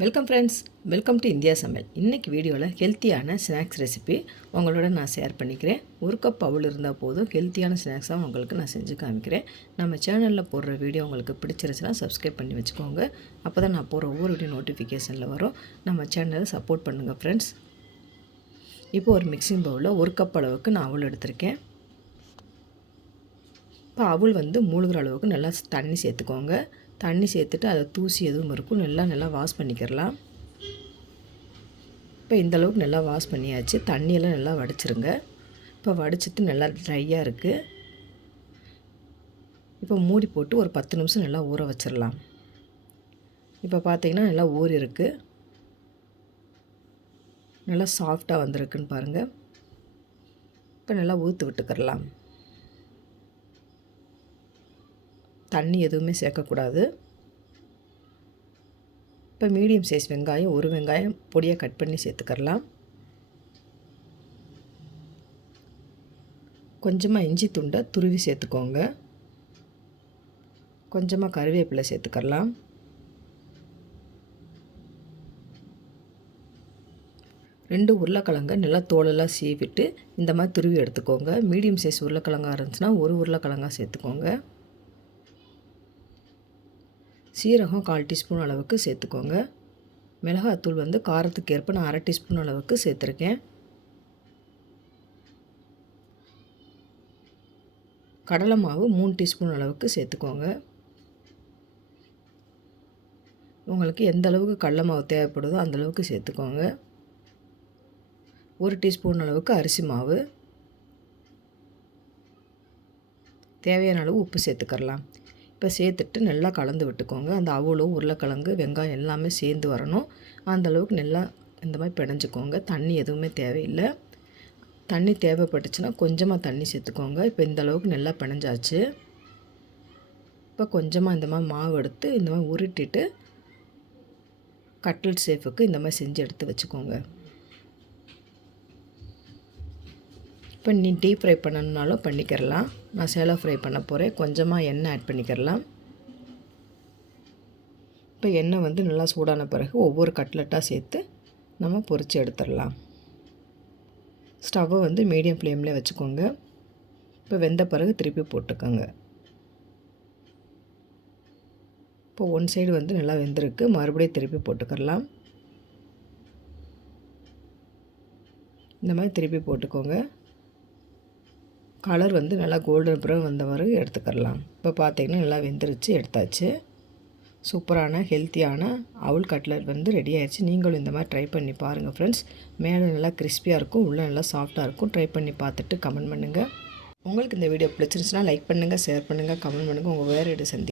Welcome friends welcome to India சமையல் இன்றைக்கி வீடியோவில் ஹெல்த்தியான ஸ்நாக்ஸ் ரெசிபி உங்களோட நான் ஷேர் பண்ணிக்கிறேன். ஒரு கப் அவள் இருந்தால் போதும் ஹெல்த்தியான ஸ்நாக்ஸாக உங்களுக்கு நான் செஞ்சு காமிக்கிறேன். நம்ம சேனலில் போடுற வீடியோ உங்களுக்கு பிடிச்சிருச்சுன்னா சப்ஸ்கிரைப் பண்ணி வச்சுக்கோங்க. அப்போ தான் நான் போகிற ஒவ்வொரு வீடியோ நோட்டிஃபிகேஷனில் வரும். நம்ம சேனலை சப்போர்ட் பண்ணுங்கள் ஃப்ரெண்ட்ஸ் இப்போ ஒரு மிக்சிங் பவுலில் ஒரு கப் அளவுக்கு நான் அவள் எடுத்திருக்கேன். இப்போ அவள் வந்து மூழ்கிற அளவுக்கு நல்லா தண்ணி சேர்த்துக்கோங்க. தண்ணி சேர்த்துட்டு அதை தூசி எதுவும் இருக்கும். நல்லா நல்லா வாஷ் பண்ணிக்கிறலாம். இப்போ இந்தளவுக்கு நல்லா வாஷ் பண்ணியாச்சு. தண்ணியெல்லாம் நல்லா வடிச்சிருங்க. இப்போ வடிச்சிட்டு நல்லா ட்ரையாக இருக்குது இப்போ மூடி போட்டு ஒரு பத்து நிமிஷம் நல்லா ஊற வச்சிடலாம் இப்போ பார்த்தீங்கன்னா நல்லா ஊறி இருக்குது நல்லா சாஃப்டாக வந்திருக்குன்னு பாருங்கள் இப்போ நல்லா ஊற்று விட்டுக்கிறலாம். தண்ணி எதுவுமே சேர்க்கக்கூடாது. இப்போ மீடியம் சைஸ் வெங்காயம் ஒரு வெங்காயம் பொடியாக கட் பண்ணி சேர்த்துக்கரலாம் கொஞ்சமாக இஞ்சி துண்டை துருவி சேர்த்துக்கோங்க. கொஞ்சமாக கருவேப்பிலை சேர்த்துக்கரலாம் ரெண்டு உருளைக்கிழங்க நல்லா தோலெல்லாம் சீவிட்டு இந்த மாதிரி துருவி எடுத்துக்கோங்க. மீடியம் சைஸ் உருளைக்கிழங்கா இருந்துச்சுன்னா ஒரு உருளைக்கிழங்கா சேர்த்துக்கோங்க. சீரகம் கால் டீஸ்பூன் அளவுக்கு சேர்த்துக்கோங்க. மிளகாத்தூள் வந்து காரத்துக்கு ஏற்ப நான் அரை டீஸ்பூன் அளவுக்கு சேர்த்துருக்கேன். கடலை மாவு மூணு டீஸ்பூன் அளவுக்கு சேர்த்துக்கோங்க. உங்களுக்கு எந்த அளவுக்கு கடலை மாவு தேவைப்படுதோ அந்தளவுக்கு சேர்த்துக்கோங்க. ஒரு டீஸ்பூன் அளவுக்கு அரிசி மாவு. தேவையான அளவு உப்பு சேர்த்துக்கரலாம் இப்போ சேர்த்துட்டு நல்லா கலந்து விட்டுக்கோங்க. அந்த அவ்வளோ உருளைக்கிழங்கு வெங்காயம் எல்லாமே சேர்ந்து வரணும். அந்தளவுக்கு நல்லா இந்த மாதிரி பிணைஞ்சிக்கோங்க. தண்ணி எதுவுமே தேவையில்லை. தண்ணி தேவைப்பட்டுச்சுன்னா கொஞ்சமாக தண்ணி சேர்த்துக்கோங்க. இப்போ இந்த அளவுக்கு நல்லா பிணைஞ்சாச்சு. இப்போ கொஞ்சமாக இந்த மாதிரி மாவு எடுத்து இந்த மாதிரி உருட்டிட்டு கட்லட் சேஃபுக்கு இந்த மாதிரி செஞ்சு எடுத்து வச்சுக்கோங்க. இப்போ நீ டீப் ஃப்ரை பண்ணணுன்னாலும் பண்ணிக்கிறலாம். நான் சேலோ ஃப்ரை பண்ண போகிறேன் கொஞ்சமாக எண்ணெய் ஆட் பண்ணிக்கிறலாம். இப்போ எண்ணெய் வந்து நல்லா சூடான பிறகு ஒவ்வொரு கட்லெட்டாக சேர்த்து நம்ம பொறிச்சு எடுத்துடலாம். ஸ்டவ்வை வந்து மீடியம் ஃப்ளேம்லேயே வச்சுக்கோங்க. இப்போ வெந்த பிறகு திருப்பி போட்டுக்கோங்க. இப்போ ஒன் சைடு வந்து நல்லா வெந்திருக்கு. மறுபடியும் திருப்பி போட்டுக்கிறலாம். இந்த மாதிரி திருப்பி போட்டுக்கோங்க. கலர் வந்து நல்லா கோல்டன் ப்ரௌன் வந்த மாதிரி எடுத்துக்கிடலாம் இப்போ பார்த்தீங்கன்னா நல்லா வெந்துருச்சு எடுத்தாச்சு. சூப்பரான ஹெல்த்தியான அவுல் கட்லட் வந்து ரெடி ஆயிடுச்சு நீங்களும் இந்த மாதிரி ட்ரை பண்ணி பாருங்கள் ஃப்ரெண்ட்ஸ் மேலே நல்லா கிறிஸ்பியாக இருக்கும் உள்ளே நல்லா சாஃப்டாக இருக்கும். ட்ரை பண்ணி பார்த்துட்டு கமெண்ட் பண்ணுங்கள் உங்களுக்கு இந்த வீடியோ பிடிச்சிருந்துச்சுன்னா லைக் பண்ணுங்கள் ஷேர் பண்ணுங்கள் கமெண்ட் பண்ணுங்கள் உங்கள் வேறு எடு சந்தி